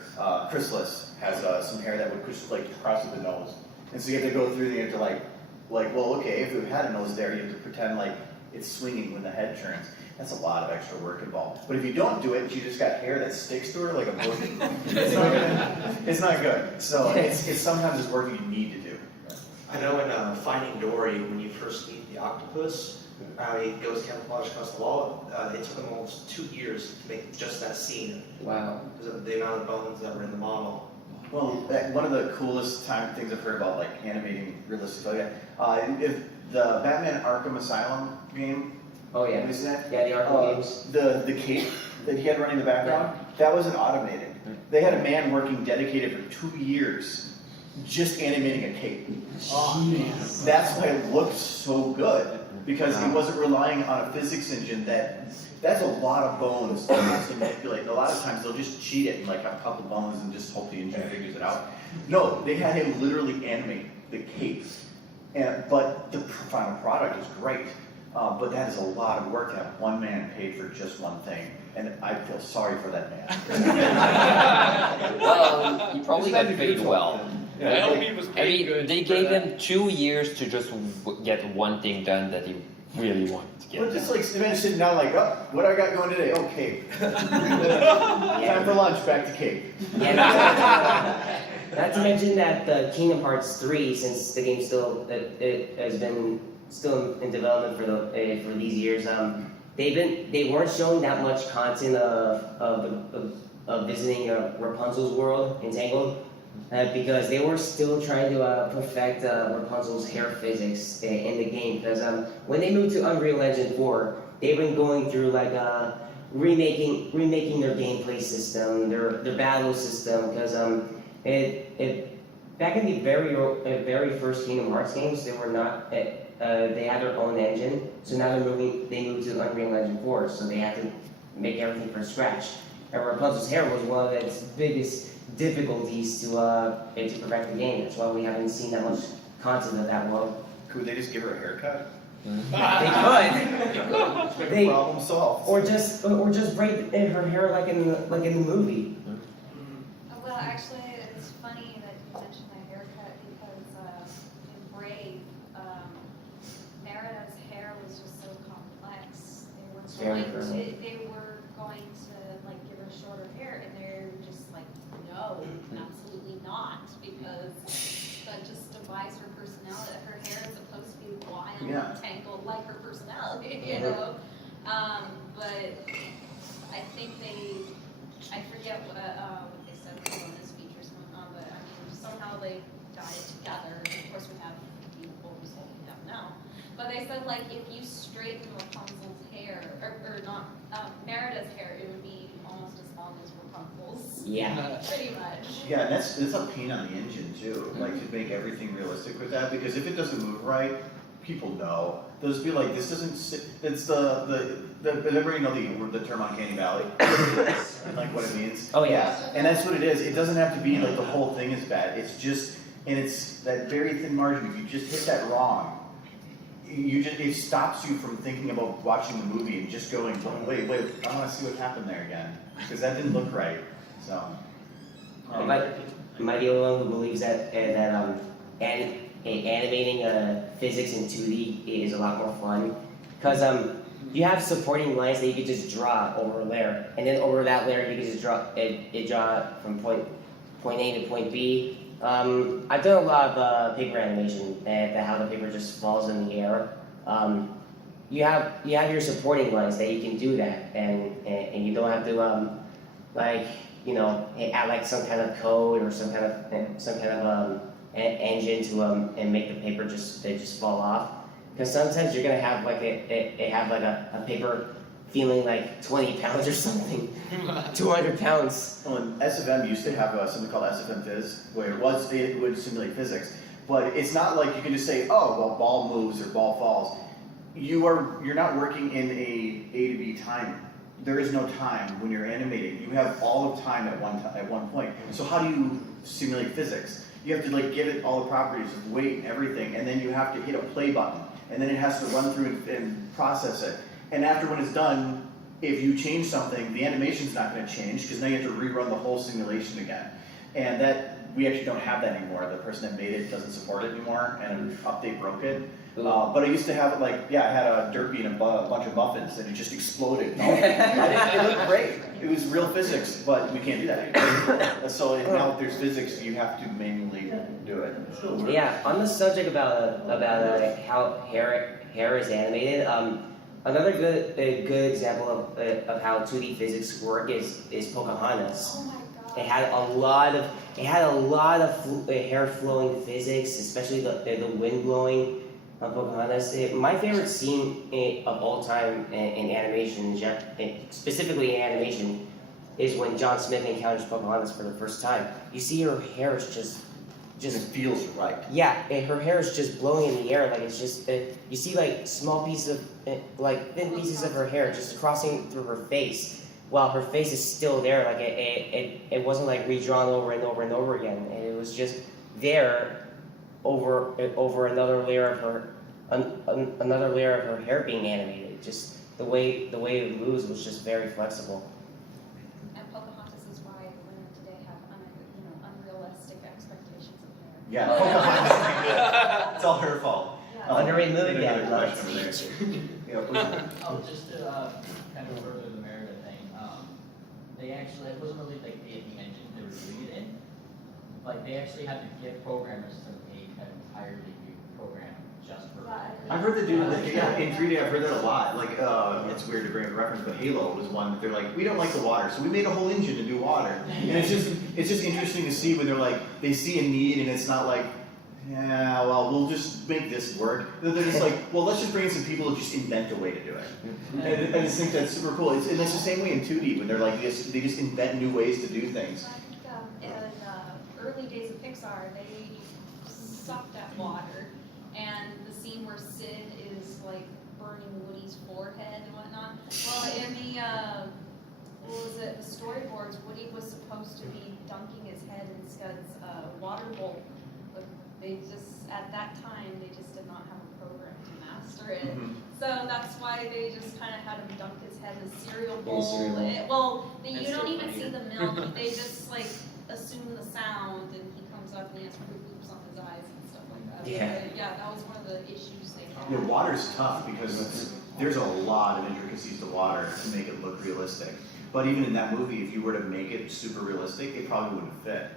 Chrysalis has some hair that would cross with the nose, and so you have to go through and you have to like, well, okay, if it had a nose there, you have to pretend like it's swinging when the head turns. That's a lot of extra work involved. But if you don't do it, and she just got hair that sticks to her like a book, it's not good. So it's sometimes it's work you need to do. I know in Finding Dory, when you first meet the octopus, he goes camouflage across the wall. It took him almost 2 years to make just that scene Wow. because of the amount of bones that were in the model. Well, one of the coolest things I've heard about, like, animating realistic, if the Batman Arkham Asylum game. Oh yeah. Have you seen that? Yeah, the Arkham games. The cape that he had running in the background, that wasn't automated. They had a man working dedicated for 2 years just animating a cape. That's why it looked so good, because he wasn't relying on a physics engine that's a lot of bones to manipulate. A lot of times they'll just cheat it and like have a couple bones and just hope the engine figures it out. No, they had him literally animate the cape. But the final product is great. But that is a lot of work to have one man paid for just one thing. And I feel sorry for that man. Well, he probably got paid well. I hope he was I paid mean, good. they for gave that. him 2 years to just get one thing done that he really wanted to get But just done. like the man sitting down like, oh, what do I got going today? Oh, cape. Time for lunch, back to cape. Yeah, not to mention that the Kingdom Hearts 3, since the game it has been still in development for these years, they weren't showing that much content of visiting Rapunzel's world, Entangled, because they were still trying to perfect Rapunzel's hair physics in the game. Because when they moved to Unreal Engine 4, they've been going through like remaking their gameplay system, their battle system, because back in the very first Kingdom Hearts games, they were not. They had their own engine, so now they moved to Unreal Engine 4, so they had to make everything from scratch. And Rapunzel's hair was one of its biggest difficulties to perfect the game. That's why we haven't seen that much content of that world. Could they just give her a haircut? They could. Problem solved. Or just braid her hair like in the movie. Well, actually, it's funny that you mentioned the haircut because in Brave, Merida's hair was just so complex. They were going to like give her shorter hair, and they're just like, no, absolutely not, because that just divides her personality. Her hair is supposed to be wild and tangled like her personality, you know. But I think I forget what they said on this feature going on, but I mean, somehow they got it together. Of course, we have the beautiful result we have now. But they said, like, if you straighten Rapunzel's hair, or not, Merida's hair, it would be almost as long as Rapunzel's. Yeah. Pretty much. Yeah, and that's a pain on the engine too, like to make everything realistic with that, because if it doesn't move right, people know. They'll just be like, this doesn't sit, it's does everybody know the term Uncanny Valley? Like what it means? Oh yeah. And that's what it is. It doesn't have to be like the whole thing is bad. It's just, and it's that very thin margin. If you just hit that wrong, it stops you from thinking about watching the movie and just going, wait, I want to see what happened there again, because that didn't look right. So. Am I the only one who believes that animating physics in 2D is a lot more fun? Because you have supporting lines that you could just draw over a layer, and then over that layer you could just draw it from point A to point B. I've done a lot of paper animation, how the paper just falls in the air. You have your supporting lines that you can do that, and you don't have to add like some kind of code or some kind of engine to and make the paper just fall off. Because sometimes you're gonna have like a paper feeling like 20 pounds or something, 200 pounds. Well, and SFM used to have something called SFM Phys, where it would simulate physics. But it's not like you can just say, oh, well, ball moves or ball falls. You're not working in a to B time. There is no time when you're animating. You have all of time at one point. So how do you simulate physics? You have to like give it all the properties of weight and everything, and then you have to hit a play button, and then it has to run through and process it. And after when it's done, if you change something, the animation's not going to change, because now you have to rerun the whole simulation again. And we actually don't have that anymore. The person that made it doesn't support it anymore, and an update broke it. But I used to have it like, I had a derby and a bunch of muffins, and it just exploded. It looked great. It was real physics, but we can't do that anymore. So now that there's physics, you have to manually do it. Yeah, on the subject about how hair is animated, another good example of how 2D physics work is Pocahontas. Oh my god. It had a lot of hair flowing physics, especially the wind blowing. Pocahontas. My favorite scene of all time in animation, specifically in animation, is when John Smith encounters Pocahontas for the first time. You see her hair is just It feels right. yeah, and her hair is just blowing in the air. Like it's just you see like small pieces of like thin pieces of her hair just crossing through her face, while her face is still there. Like it wasn't like redrawn over and over and over again. And it was just there over another layer of her another layer of her hair being animated. Just the way it moves was just very flexible. And Pocahontas is why women today have unrealistic expectations of hair. Yeah, Pocahontas. It's all her fault. Yeah. Underrated movie, we have yeah, another nice. question over there. Yeah, please. Oh, just to kind of further the Merida thing, they actually, it wasn't really like they mentioned they were doing it in, like they actually had to give programmers some pay an entirely new program just for. I've heard that do yeah, in 3D. I've heard that a lot. Like, it's weird to bring up a reference, but Halo was one that they're like, we don't like the water, so we made a whole engine to do water. And it's just interesting to see when they're like, they see a need, and it's not like, yeah, well, we'll just make this work. They're just like, well, let's just bring in some people to just invent a way to do it. And I just think that's super cool. And it's the same way in 2D when they're like, they just invent new ways to do things. I think in early days of Pixar, they sucked at water, and the scene where Sid is like burning Woody's forehead and whatnot. Well, in the what was it? The storyboards, Woody was supposed to be dunking his head in Scud's water bowl, but they just at that time they just did not have a program to master it. So that's why they just kind of had him dunk his head in a cereal bowl. You That's don't so even funny. see the milk. They just like assume the sound, and he comes up and he has poops on his eyes and stuff like that. Yeah. But, yeah, that was one of the issues they had. Yeah, water's tough because there's a lot of intricacies to water to make it look realistic. But even in that movie, if you were to make it super realistic, it probably wouldn't fit.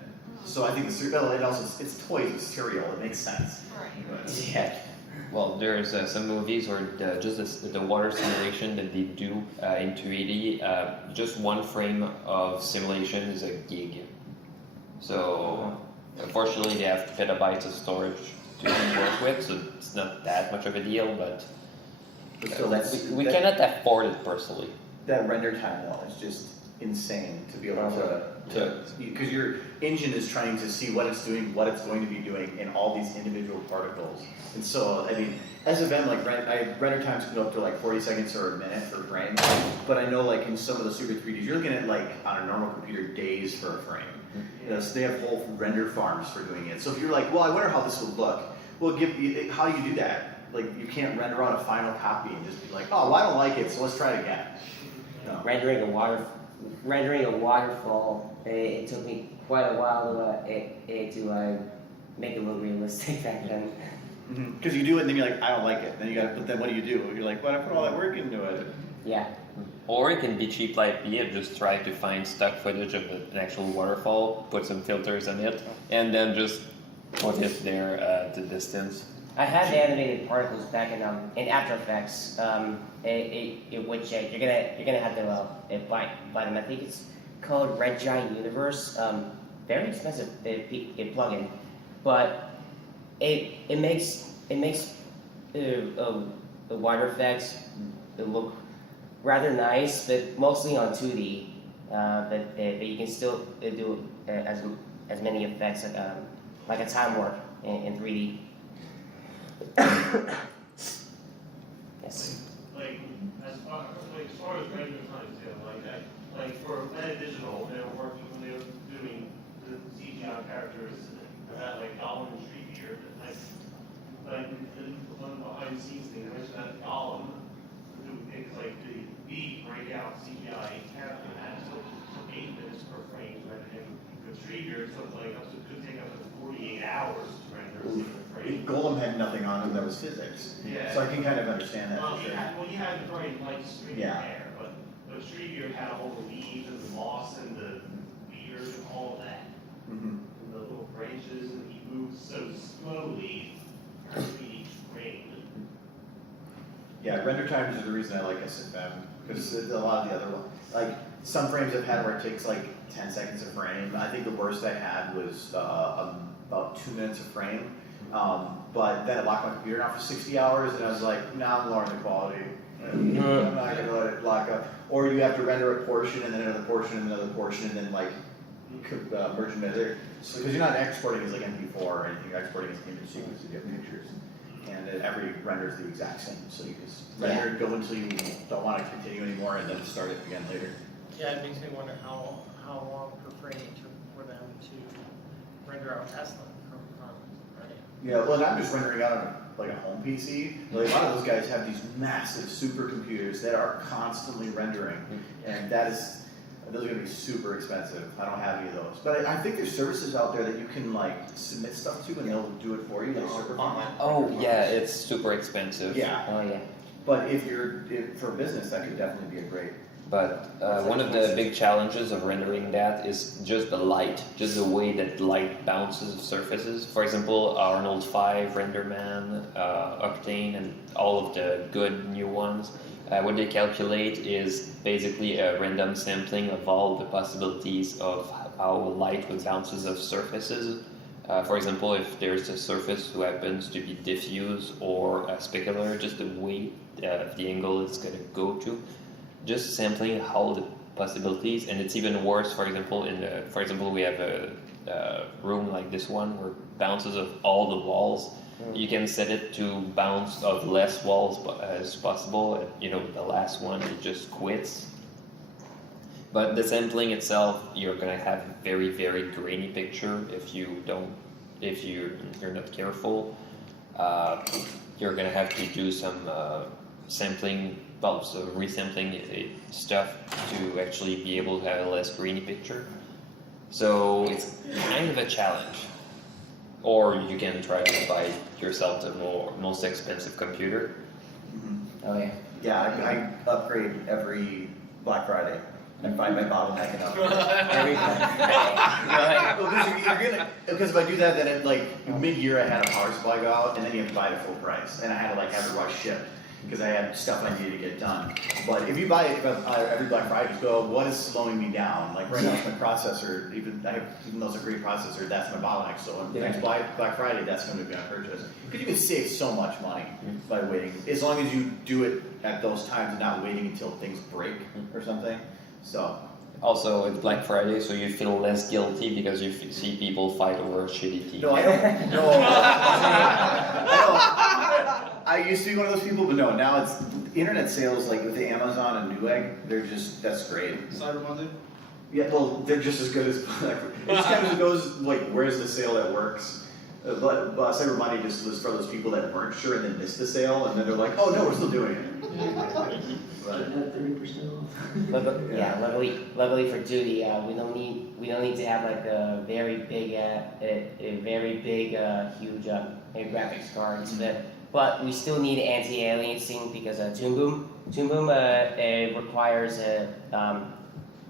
So I think the cereal, it also, it's toys with cereal, it makes sense. Right. But, Yeah. Well, there's some movies or the water simulation that they do in 3D. Just one frame of simulation is a gig. So, unfortunately, they have petabytes of storage to work with, so it's not that much of a deal. But so that's, we cannot afford it personally. that render time though is just insane to be able to because your engine is trying to see what it's doing, what it's going to be doing in all these individual particles. And so, I mean, as a VM, like render times can go up to like 40 seconds or a minute per frame. But I know like in some of the Super 3Ds, you're looking at like on a normal computer days for a frame. You know, so they have whole render farms for doing it. So if you're like, well, I wonder how this would look. Well, how do you do that? Like you can't render out a final copy and just be like, oh, well, I don't like it, so let's try it again. No. Rendering a waterfall, it took me quite a while to make it look realistic back then. Because you do it and then you're like, I don't like it. Then but then what do? You're like, well, I put all that work into it. Yeah. Or it can be cheap like me and just try to find stock footage of an actual waterfall, put some filters on it, and then just put it there at the distance. I had animated particles back in After Effects, which you're gonna have to buy them. I think it's called Red Giant Universe. Very expensive plugin, but it makes the water effects look rather nice, but mostly on 2D. But you can still do as many effects like a time warp in 3D. Yes. Like, as far as render times go, like for Meta Digital, they were working when they were doing the CGI characters that like Gollum and Treebeard, like the one behind the scenes thing, they mentioned that Gollum doing things like the beat breakout CGI character, and that took 8 minutes per frame to render him. With Treebeard, it took like could take up to 48 hours to render a single frame. Golem had nothing on him that was physics. Yeah. So I can kind of understand that Well, for you sure. had the very light string Yeah. hair, but Treebeard had all the leaves and the moss and the beard and all of that. Mhm. And the little branches, and he moved so slowly between each frame. Yeah, render times are the reason I like SFM because a lot of the other like some frames I've had where it takes like 10 seconds a frame. I think the worst I had was about 2 minutes a frame. But then I locked my computer down for 60 hours, and I was like, nah, I'm lowering the quality. I'm not gonna let it lock up. Or you have to render a portion, and then another portion, and another portion, and then like merge them together. So because you're not exporting as like MP4 or anything, you're exporting as image sequences, you have pictures. And every render is the exact same. So you just render it, go until you don't want to continue anymore, and then start it again later. Yeah, it makes me wonder how long per frame it took for them to render out Tesla from right? Yeah, well, and I'm just rendering out on like a home PC. Like, a lot of those guys have these massive supercomputers that are constantly rendering, and those are going to be super expensive. I don't have any of those, but I think there's services out there that you can like submit stuff to, and they'll do it for you. Like server farm. Oh yeah, it's super expensive. Yeah. Oh yeah. But if for business, that could definitely be a great. But one of the big challenges of rendering that is just the light, just the way that light bounces off surfaces. For example, Arnold 5, RenderMan, Octane, and all of the good new ones. What they calculate is basically a random sampling of all the possibilities of how light bounces off surfaces. For example, if there's a surface who happens to be diffuse or specular, just the way the angle it's going to go to. Just sampling all the possibilities, and it's even worse. For example, we have a room like this one where it bounces of all the walls. You can set it to bounce of less walls as possible. The last one it just quits. But the sampling itself, you're gonna have a very very grainy picture if you're not careful. You're gonna have to do some sampling. So resampling stuff to actually be able to have a less grainy picture. So it's kind of a challenge. Or you can try to buy yourself the most expensive computer. Mm-hmm. Oh yeah. Yeah, I upgrade every Black Friday. I find my bottleneck enough. Every time. Because if I do that, then it like mid-year I had a power supply go out, and then you have to buy it at full price, and I had to like have it rush shipped. Because I had stuff I needed to get done. But if you buy it every Black Friday, just go, what is slowing me down? Like right now it's my processor, even though it's a great processor, that's my bottleneck. So when next Black Friday, that's going to be my purchase. Because you can save so much money by waiting, as long as you do it at those times and not waiting until things break or something. So. Also, it's Black Friday, so you feel less guilty because you see people fight over a shitty TV. No, I don't. No. I used to be one of those people, but no, now it's internet sales like with the Amazon and Newegg, that's great. Cyber Monday? Yeah, well, they're just as good as, it just kind of goes, like, where's the sale that works? But Cyber Monday just was for those people that weren't sure and then missed the sale, and then they're like, oh no, we're still doing it. But, 30% off. Yeah, luckily for Duty, we don't need to have like a very big, huge graphics card. But we still need anti-aliasing because Toon Boom requires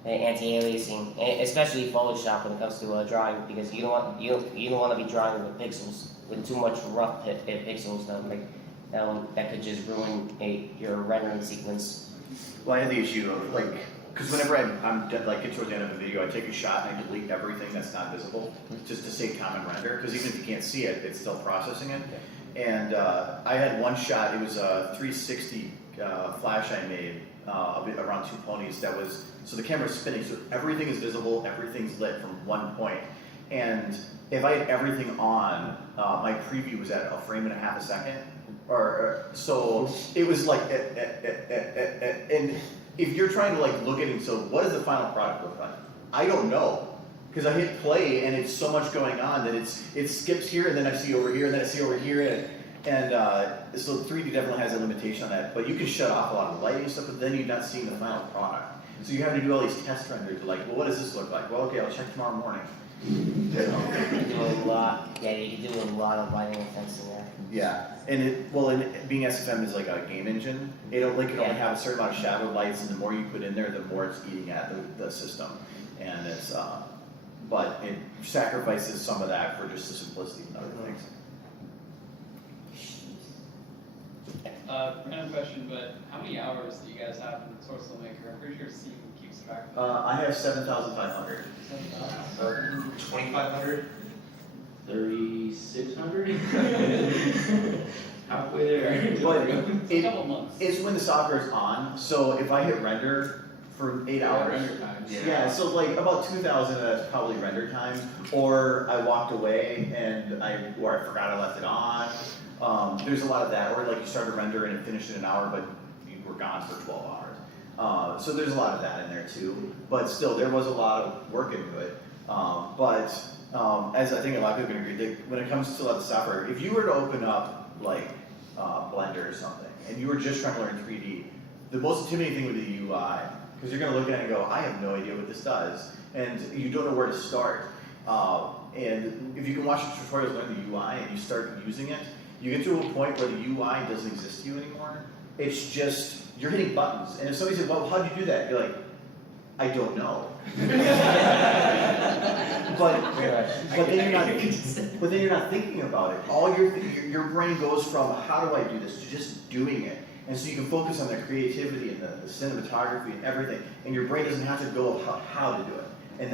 anti-aliasing, especially Photoshop when it comes to drawing, because you don't want to be drawing with pixels with too much rough pixels that could just ruin your rendering sequence. Well, I had the issue of like, because whenever I'm like get towards the end of a video, I take a shot and I delete everything that's not visible, just to save time and render. Because even if you can't see it, it's still processing it. And I had one shot. It was a 360 flash I made around two ponies. So the camera's spinning, so everything is visible, everything's lit from one point. And if I had everything on, my preview was at 1.5 frames a second. So it was like, and if you're trying to like look at it, so what does the final product look like? I don't know, because I hit play and it's so much going on that it skips here and then I see over here and then I see over here and so 3D definitely has a limitation on that. But you can shut off a lot of lighting and stuff, but then you're not seeing the final product. So you have to do all these test renders. Like, well, what does this look like? Well, okay, I'll check tomorrow morning. You can do a lot of lighting effects in there. Yeah, and being SFM is like a game engine. It only have a certain amount of shadow lights, and the more you put in there, the more it's eating at the system. And it's, but it sacrifices some of that for just the simplicity and other things. Random question, but how many hours do you guys have in Source Filmmaker? I'm pretty sure Steve keeps track of I have 7,500. 2,500. $3,600. Halfway there. But A couple months. it's when the software is on, so if I hit render for 8 hours. Render times. Yeah, so like about 2,000 of that's probably render time, or I walked away and I forgot I left it on. There's a lot of that, or like you started render and it finished in an hour, but you were gone for 12 hours. So there's a lot of that in there too, but still there was a lot of work into it. As I think a lot of people can agree, when it comes to the software, if you were to open up like Blender or something, and you were just trying to learn 3D, the most intimidating thing would be the UI, because you're going to look at it and go, I have no idea what this does, and you don't know where to start. And if you can watch the tutorials, learn the UI, and you start using it, you get to a point where the UI doesn't exist to you anymore. It's just, you're hitting buttons, and if somebody says, well, how'd you do that? You're like, I don't know. but then you're not thinking about it. All your brain goes from how do I do this to just doing it, and so you can focus on the creativity and the cinematography and everything, and your brain doesn't have to go about how to do it. And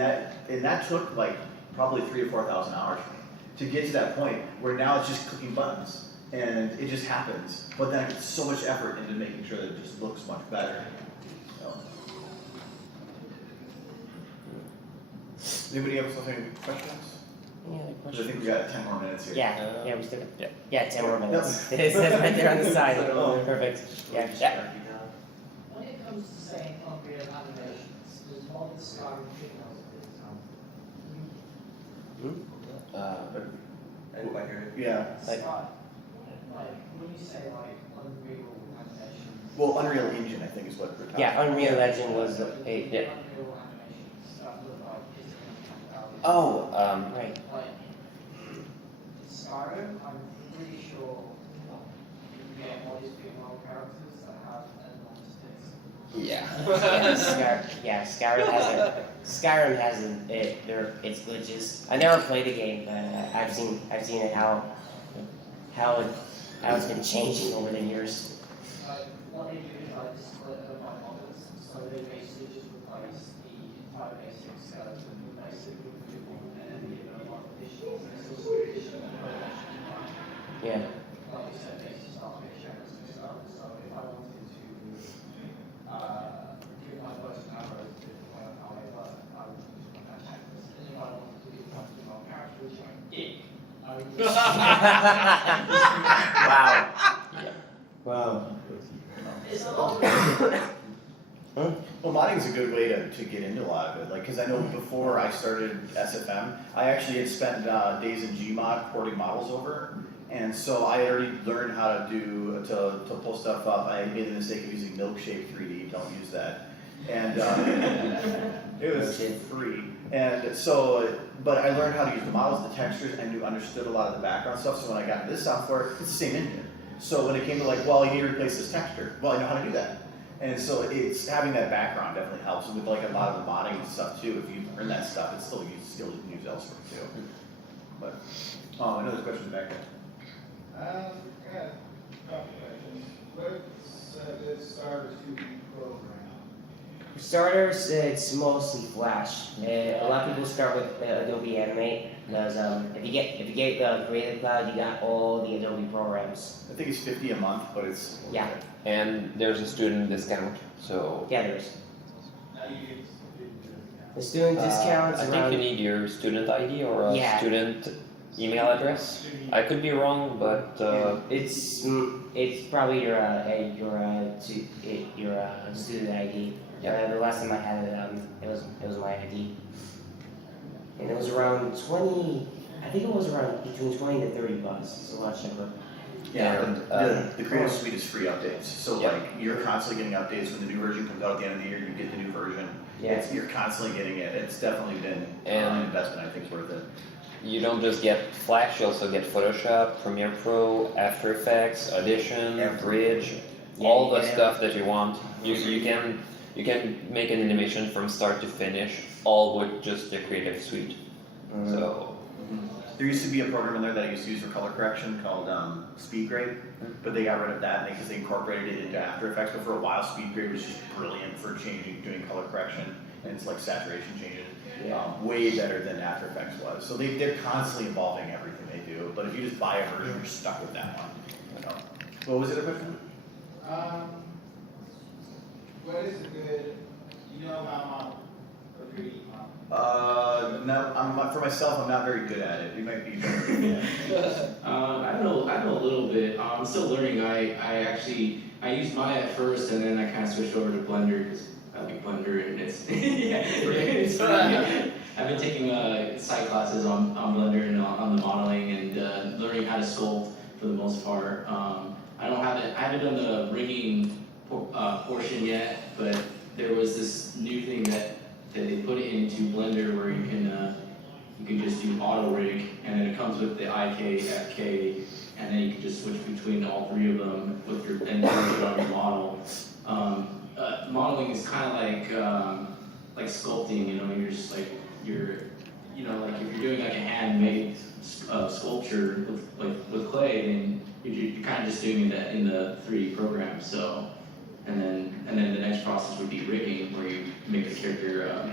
that took like probably 3,000 to 4,000 hours for me to get to that point where now it's just clicking buttons and it just happens. But then I put so much effort into making sure that it just looks much better. Anybody have something, questions? Yeah, Because I think we got 10 more minutes here. Yeah, we still yeah 10 more minutes. It says right there on the side. Oh. Perfect. Yeah. When it comes to saying Unreal animations, there's one Sky females I didn't quite hear it. Yeah. Sky, like when you say like Unreal animations. Well, Unreal Engine, I think, is what we're talking Yeah, about. Unreal Legend was yeah. Unreal animations that look like Disney. Oh, right. Like Skyrim, I'm pretty sure you get all these female characters that have enormous tits. Yeah. Skyrim has its glitches. I never played the game, but I've seen it how it's been changing over the years. What they do is like split them by models, so they basically just replace the entire basic skeleton with basically and then give it a lot of additions. There's also additional Yeah. like you said, basic stuff, shadows and stuff. So if I wanted to give my person arrow to however, I would use my attackers. And if I wanted to give my female character, which I did, I would use Wow. It's a lot. Well, modding is a good way to get into a lot of it. Like, because I know before I started SFM, I actually had spent days in Gmod porting models over, and so I had already learned how to pull stuff up. I made the mistake of using Milkshake 3D. Don't use that. And it was free. And so, but I learned how to use the models, the textures, and understood a lot of the background stuff. So when I got into this software, it's the same engine. So when it came to like, well, you need to replace this texture, well, I know how to do that. And so it's having that background definitely helps with like a lot of the modding and stuff too. If you learn that stuff, it's still skills you can use elsewhere too. But another question back there. I got a couple questions. What's this Starter 2D program? For starters, it's mostly Flash. A lot of people start with Adobe Animate because if you get the Creative Cloud, you got all the Adobe programs. I think it's $50 a month, but it's Yeah. And there's a student discount, so. Yeah, there's. Now you get The student discounts I think around. you need your student ID or a Yeah. student email address. I could be wrong, but It's probably your student ID. Yeah. The last time I had it, it was my ID, and it was around 20. I think it was around between 20 to 30 bucks. It's a lot cheaper. Yeah, And, the Creative Suite is free updates. So Yeah. like you're constantly getting updates. When the new version comes out at the end of the year, you get the new version. Yeah. You're constantly getting it. It's definitely been And- an investment. I think is worth it. you don't just get Flash, you also get Photoshop, Premiere Pro, After Effects, Audition, Bridge, all the stuff that you want. You can make an animation from start to finish, all with just the Creative Suite. So There used to be a program in there that I used to use for color correction called SpeedGrade, but they got rid of that because they incorporated it into After Effects. But for a while, SpeedGrade was just brilliant for doing color correction. and it's like saturation changes. Yeah. Way better than After Effects was. So they're constantly evolving everything they do. But if you just buy a version, you're stuck with that one. You know. What was the other question? What is a good, you know about model for 3D model? No, for myself, I'm not very good at it. You might be better at it. I know a little bit. I'm still learning. I used Maya at first, and then I kind of switched over to Blender because I like Blender, and it's it's pretty. I've been taking side classes on Blender and on the modeling and learning how to sculpt for the most part. I haven't done the rigging portion yet, but there was this new thing that they put it into Blender where you can just do auto rig, and then it comes with the IK, FK, and then you can just switch between all three of them with your and put it on your model. Modeling is kind of like sculpting. You know, you're just like like if you're doing like a handmade sculpture with clay, then you're kind of just doing that in the 3D program. So, and then the next process would be rigging, where you make the character,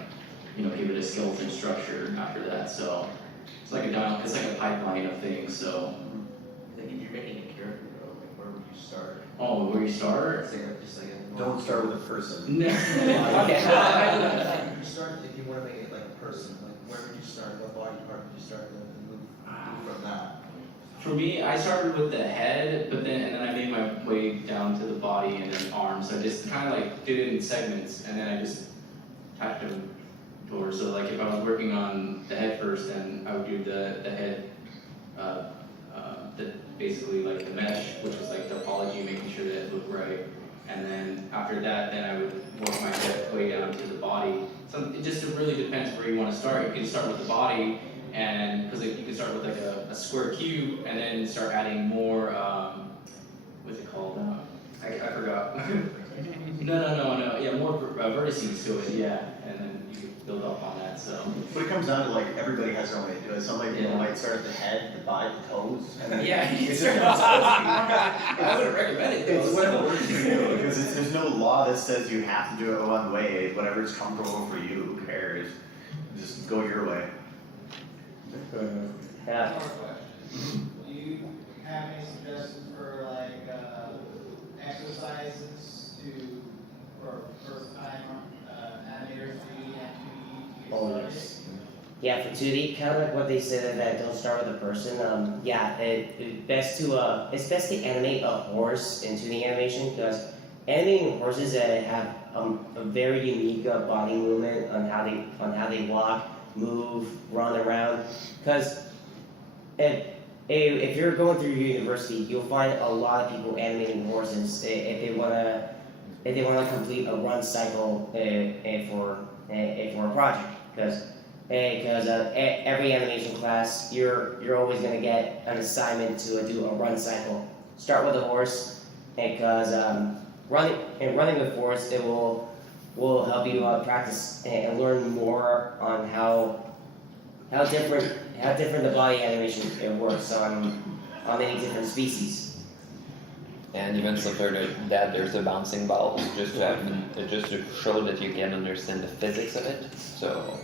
give it a skeleton structure after that. So it's like a pipeline of things. So. Like if you're making a character, though, like where would you start? Oh, where you start? Don't start with a person. No. Okay. You start if you want to make it like a person. Like where would you start? What body part would you start with, and move from that? For me, I started with the head, and then I made my way down to the body and then arms. So I just kind of like did it in segments, and then I just attached them towards. So like if I was working on the head first, then I would do the head, basically like the mesh, which was like topology, making sure that it looked right. And then after that, then I would work my way down to the body. So it just really depends where you want to start. You can start with the body, and because you can start with like a square cube, and then start adding more. What's it called? I forgot. No. Yeah, more vertices to it. Yeah, and then you can build up on that. So. But it comes down to like everybody has their own way to do it. Some people might start at the head, the body, the toes, and then it's just I wouldn't recommend it. It's whatever works for you, because there's no law that says you have to do it one way. Whatever's comfortable for you, who cares? Just go your way. Yeah. Do you have any suggestions for like exercises for first time animators 3D and 2D? Oh, yes. Yeah, for 2D, kind of like what they said that don't start with a person. It's best to animate a horse in 2D animation, because animating horses have a very unique body movement on how they walk, move, run around. Because if you're going through university, you'll find a lot of people animating horses if they wanna complete a run cycle for a project. Because every animation class, you're always gonna get an assignment to do a run cycle. Start with a horse, because running with horse, it will help you practice and learn more on how different the body animation works on many different species. And even simpler than that, there's the bouncing balls, just to show that you can understand the physics of it. So.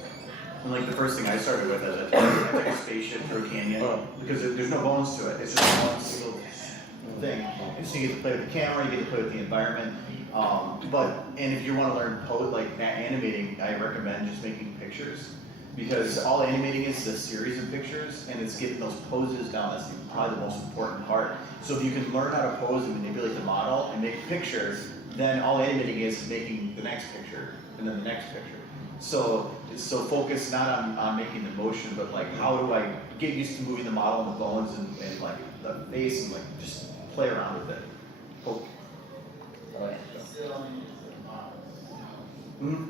And like the first thing I started with is I took a spaceship through a canyon, because there's no bones to it. It's just one single thing. And so you get to play with the camera, you get to play with the environment. And if you want to learn animating, I recommend just making pictures, because all animating is a series of pictures, and it's getting those poses down. That's probably the most important part. So if you can learn how to pose and manipulate the model and make pictures, then all animating is making the next picture and then the next picture. So focus not on making the motion, but like how do I get used to moving the model and the bones and like the face, and like just play around with it. Oh.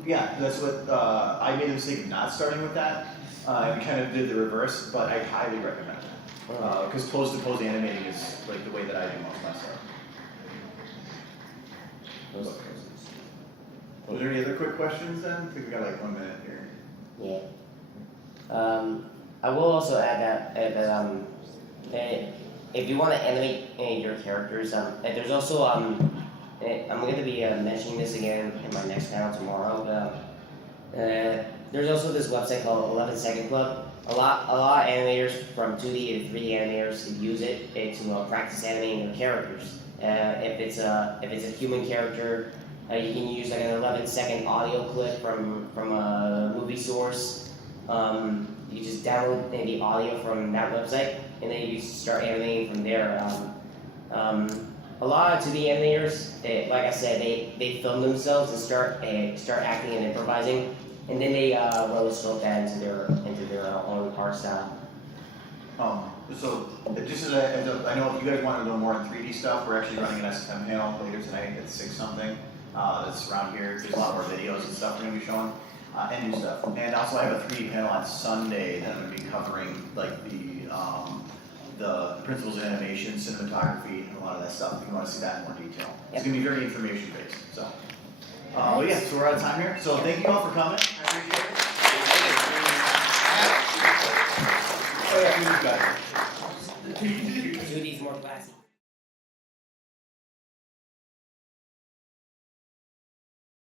Yeah, that's what I made the mistake of not starting with that. I kind of did the reverse, but I highly recommend it, because pose to pose animating is like the way that I do most of my stuff. Are there any other quick questions then? I think we got like 1 minute here. Yeah. I will also add that if you want to animate your characters, there's also I'm going to be mentioning this again in my next panel tomorrow. There's also this website called 11 Second Club. A lot of animators from 2D to 3D animators use it to practice animating their characters. If it's a human character, you can use like an 11-second audio clip from a movie source. You just download the audio from that website, and then you start animating from there. A lot of 2D animators, like I said, they film themselves and start acting and improvising, and then they rotoscope that into their own art style. So just I know if you guys want to know more on 3D stuff, we're actually running an SFM panel later tonight at 6 something. That's around here. There's a lot more videos and stuff we're going to be showing, and new stuff. And also I have a 3D panel on Sunday that I'm going to be covering like the principles of animation, cinematography, and a lot of that stuff. If you want to see that in more detail. It's going to be very information based. So, but yeah, so we're out of time here. So thank you all for coming. I appreciate it.